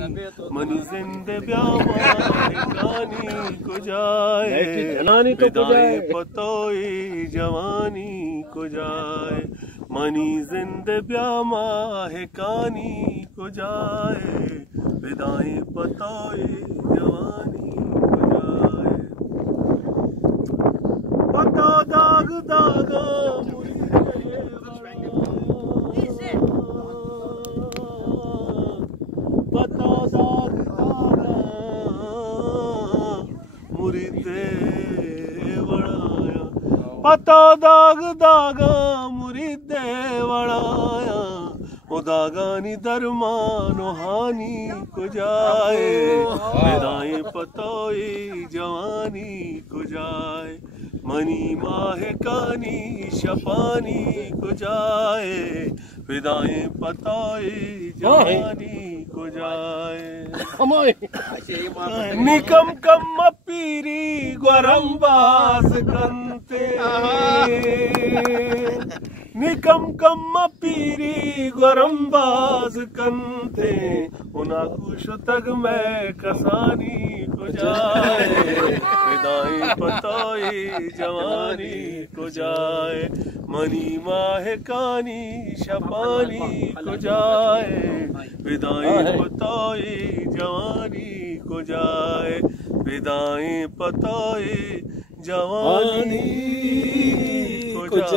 Money जिंदे ब्यामा कानी को जाए विदाई पतोई जवानी को जाए मनी जिंदे ब्यामा है कानी को जाए विदाई पतोई जवानी को जाए पता दाग दागा पता दाग दागा मुरीदे वड़ाया पता दाग दागा मुरीदे वड़ाया ओ दागानी दरमानो हानी को जाए विदाई पतोई जवानी को जाए मनी माह कानी शपानी को जाए विदाई पतोई जवानी को जाए निकम कम पीरी ग्वरम्बास कंते निकम कम पीरी ग्वरम्बास कंते उना कुश तक मैं कसानी को जाए विदाई पतोई जवानी को जाए मनी माह कानी शपानी को जाए विदाई पतोई जवानी को जाए विदाई पतोई जवानी को जाए।